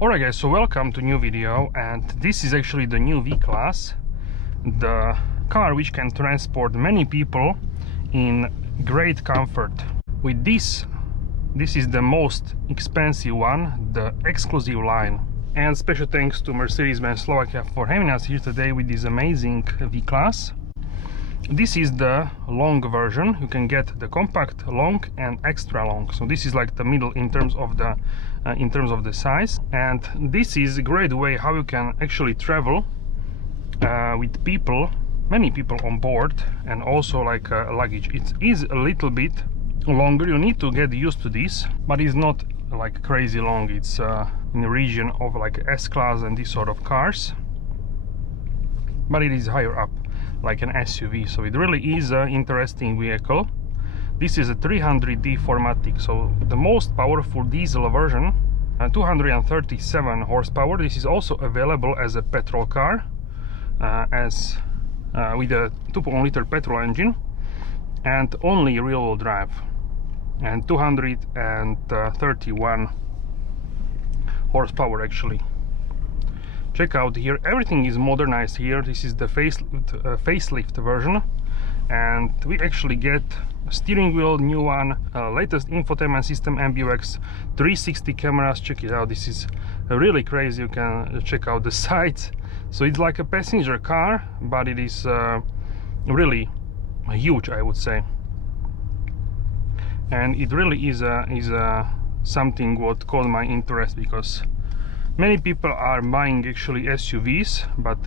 Alright guys, so welcome to new video, and this is actually the new V-Class, the car which can transport many people in great comfort. With this is the most expensive one, the exclusive line. And special thanks to Mercedes-Benz Slovakia for having us here today with this amazing V-Class. This is the long version. You can get the compact, long and extra long. So this is like the middle in terms of the size. And this is a great way how you can actually travel with people, many people on board, and also like luggage. It is a little bit longer. You need to get used to this, but it's not like crazy long. It's in the region of like S-Class and these sort of cars, but it is higher up, like an SUV. So it really is an interesting vehicle. This is a 300D 4MATIC, so the most powerful diesel version, 237 horsepower. This is also available as a petrol car, with a 2.1-liter petrol engine and only rear-wheel drive, and 231 horsepower actually. Check out here, everything is modernized here. This is the facelift version, and we actually get a steering wheel, new one, latest infotainment system, MBUX, 360 cameras. Check it out, this is really crazy. You can check out the sides. So it's like a passenger car, but it is really huge, I would say. And it really is something what caught my interest, because many people are buying actually SUVs, but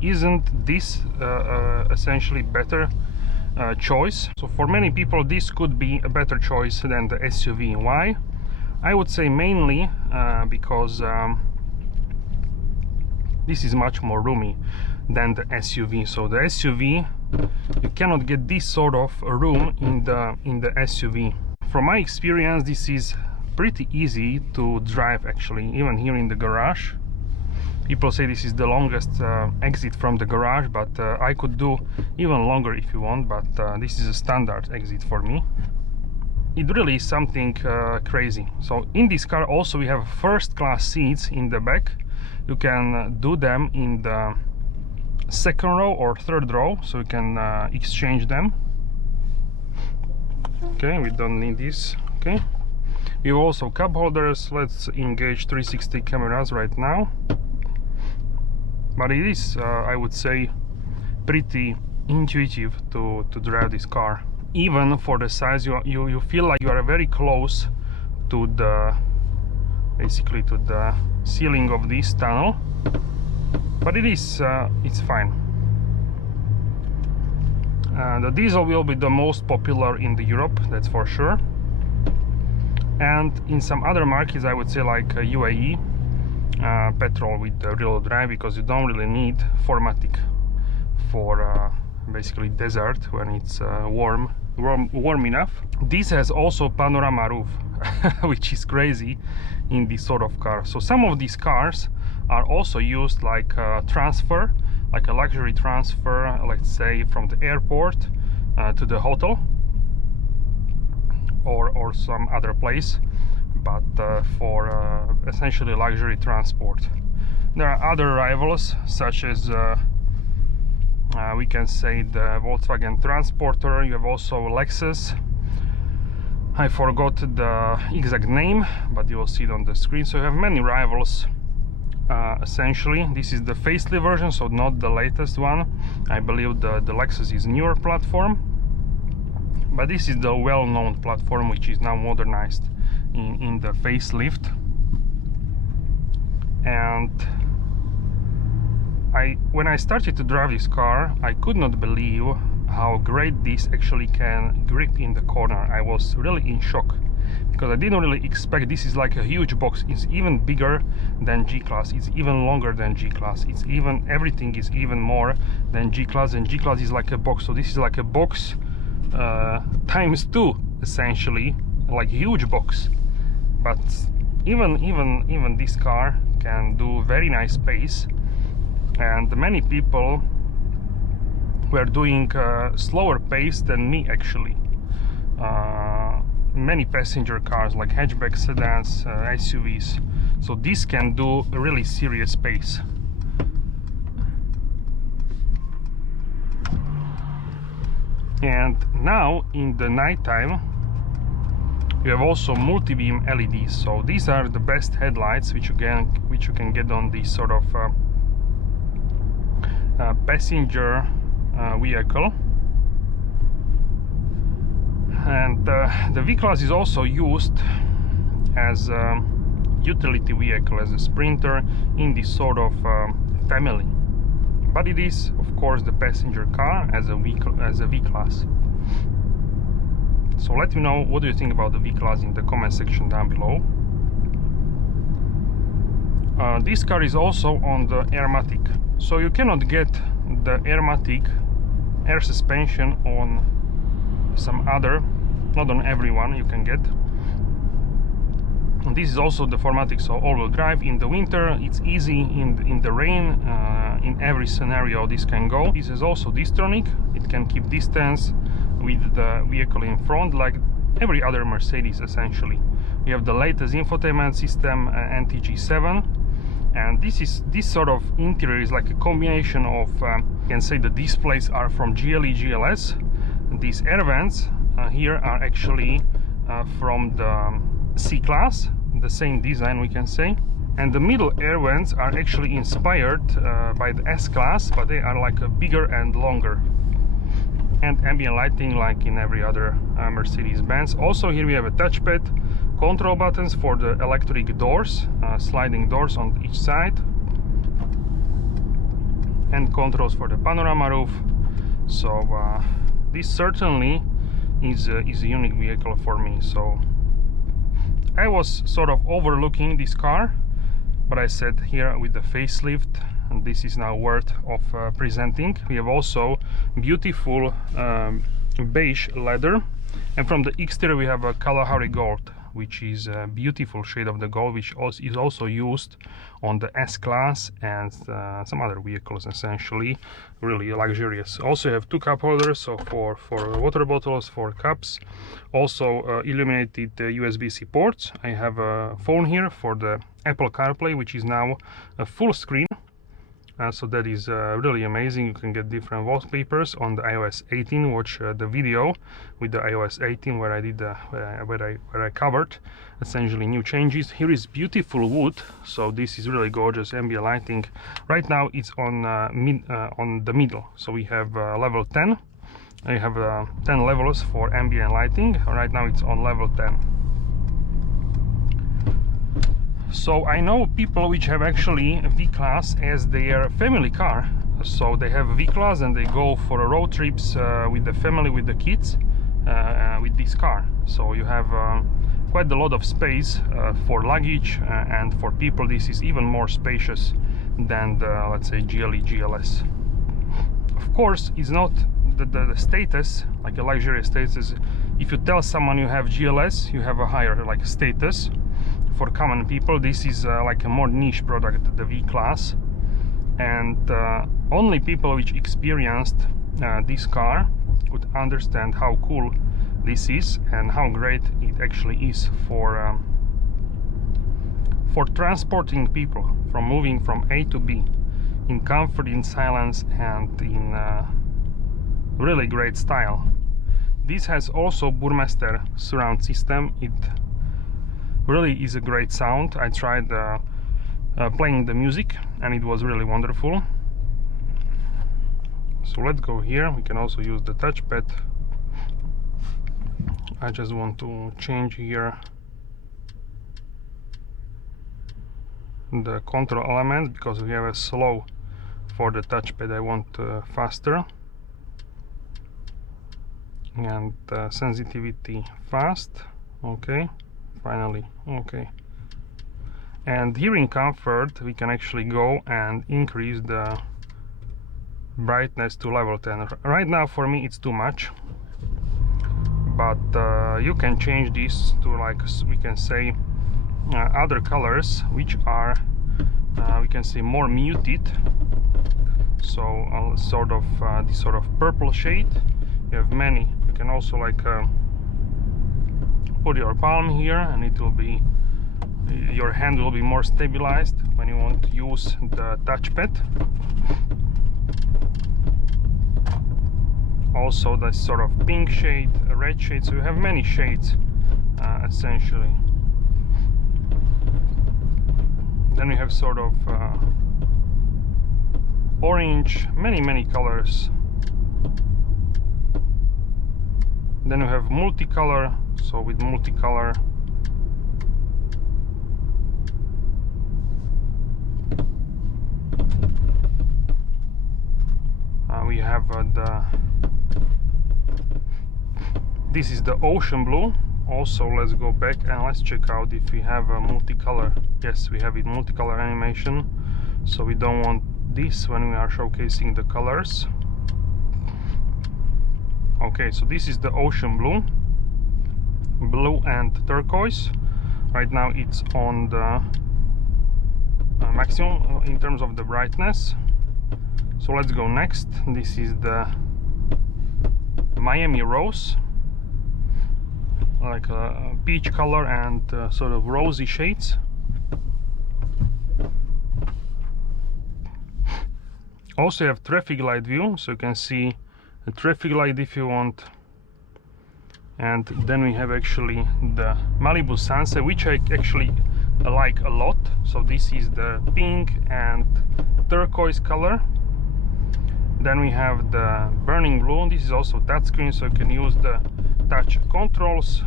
isn't this essentially better choice? So for many people this could be a better choice than the SUV. Why? I would say mainly because this is much more roomy than the SUV. So the SUV, you cannot get this sort of room in the SUV. From my experience, this is pretty easy to drive actually, even here in the garage. People say this is the longest exit from the garage, but I could do even longer if you want, but this is a standard exit for me. It really is something crazy. So in this car also we have first class seats in the back. You can do them in the second row or third row, so you can exchange them. Okay, we don't need this. Okay, we have also cup holders. Let's engage 360 cameras right now. But it is, I would say, pretty intuitive to drive this car. Even for the size, you feel like you are very close to the, basically to the ceiling of this tunnel. But it is, it's fine. The diesel will be the most popular in Europe, that's for sure. And in some other markets, I would say like UAE, petrol with the rear-wheel drive, because you don't really need 4MATIC for basically desert when it's warm enough. This has also panorama roof, which is crazy in this sort of car. So some of these cars are also used like transfer, like a luxury transfer, let's say from the airport to the hotel or some other place, but for essentially luxury transport. There are other rivals, such as we can say the Volkswagen Transporter. You have also Lexus. I forgot the exact name, but you will see it on the screen. So you have many rivals. Essentially, this is the facelift version, so not the latest one. I believe the Lexus is newer platform, but this is the well-known platform, which is now modernized in the facelift. And when I started to drive this car, I could not believe how great this actually can grip in the corner. I was really in shock, because I didn't really expect. This is like a huge box. It's even bigger than G-Class. It's even longer than G-Class. It's even, everything is even more than G-Class, and G-Class is like a box. So this is like a box times 2, essentially, like a huge box. But even this car can do very nice pace, and many people were doing slower pace than me actually. Many passenger cars like hatchback sedans, SUVs so this can do a really serious pace. And now in the nighttime you have also multi-beam LEDs, so these are the best headlights which you can get on this sort of passenger vehicle. And the V-Class is also used as a utility vehicle, as a sprinter in this sort of family, but it is of course the passenger car as a V-Class. So let me know what do you think about the V-Class in the comment section down below. This car is also on the Airmatic, so you cannot get the Airmatic air suspension on some other, not on every one you can get. And this is also the 4MATIC, so all-wheel drive. In the winter it's easy, in the rain, in every scenario this can go. This is also Distronic, it can keep distance with the vehicle in front like every other Mercedes essentially. We have the latest infotainment system, NTG7, and this sort of interior is like a combination of you can say the displays are from GLE GLS. These air vents here are actually from the C-Class, the same design we can say, and the middle air vents are actually inspired by the S-Class, but they are like bigger and longer. And ambient lighting like in every other Mercedes-Benz. Also here we have a touchpad, control buttons for the electric doors, sliding doors on each side, and controls for the panorama roof. So this certainly is a unique vehicle for me. So I was sort of overlooking this car, but I said here with the facelift, and this is now worth of presenting. We have also beautiful beige leather, and from the exterior we have a Kalahari gold, which is a beautiful shade of the gold, which is also used on the S-Class and some other vehicles, essentially really luxurious. Also you have two cup holders, so for water bottles, for cups. Also illuminated USB-C ports. I have a phone here for the Apple CarPlay, which is now a full screen. So that is really amazing. You can get different wallpapers on the iOS 18. Watch the video with the iOS 18 where I did where I covered essentially new changes. Here is beautiful wood, so this is really gorgeous ambient lighting. Right now it's on the middle, so we have level 10. I have 10 levels for ambient lighting. Right now it's on level 10. So I know people which have actually V-Class as their family car. So they have V-Class and they go for road trips with the family, with the kids, with this car. So you have quite a lot of space for luggage, and for people this is even more spacious than the, let's say, GLE GLS. Of course, it's not the status, like a luxurious status. If you tell someone you have GLS, you have a higher like status. For common people, this is like a more niche product, the V-Class, and only people which experienced this car would understand how cool this is and how great it actually is for transporting people, from moving from A to B in comfort, in silence, and in really great style. This has also Burmester surround system. It really is a great sound. I tried playing the music and it was really wonderful. So let's go here. We can also use the touchpad. I just want to change here the control elements because we have a slow for the touchpad. I want faster, and sensitivity fast. Okay, finally. Okay, and here in comfort we can actually go and increase the brightness to level 10. Right now for me it's too much, but you can change this to, like, we can say other colors which are we can say more muted. So sort of this sort of purple shade. You have many. You can also like put your palm here and it will be your hand will be more stabilized when you want to use the touchpad. Also the sort of pink shade, a red shade, so you have many shades essentially. Then we have sort of orange, many colors. Then we have multicolor, so with multicolor we have this is the ocean blue. Also, let's go back and let's check out if we have a multicolor. Yes, we have it, multicolor animation, so we don't want this when we are showcasing the colors. Okay, so this is the ocean blue, blue and turquoise. Right now it's on the maximum in terms of the brightness. So let's go next. This is the Miami rose, like a peach color and sort of rosy shades. Also you have traffic light view, so you can see a traffic light if you want. And then we have actually the Malibu sunset, which I actually like a lot. So this is the pink and turquoise color. Then we have the burning blue. This is also touchscreen, so you can use the touch controls.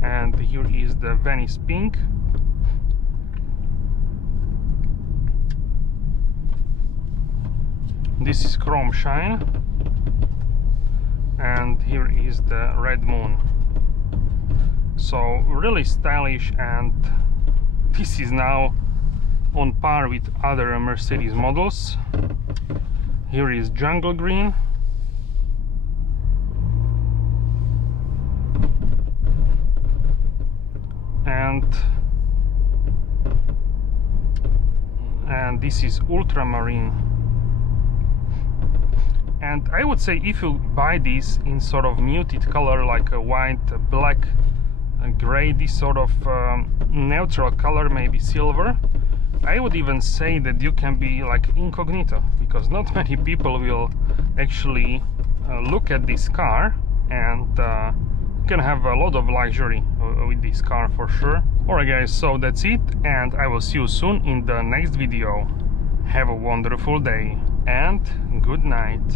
And here is the Venice pink. This is chrome shine. And here is the red moon. So really stylish, and this is now on par with other Mercedes models. Here is jungle green. And this is ultramarine. And I would say if you buy this in sort of muted color, like a white, a black, a gray, this sort of neutral color, maybe silver, I would even say that you can be like incognito, because not many people will actually look at this car, and you can have a lot of luxury with this car for sure. Alright guys, so that's it, and I will see you soon in the next video. Have a wonderful day and good night.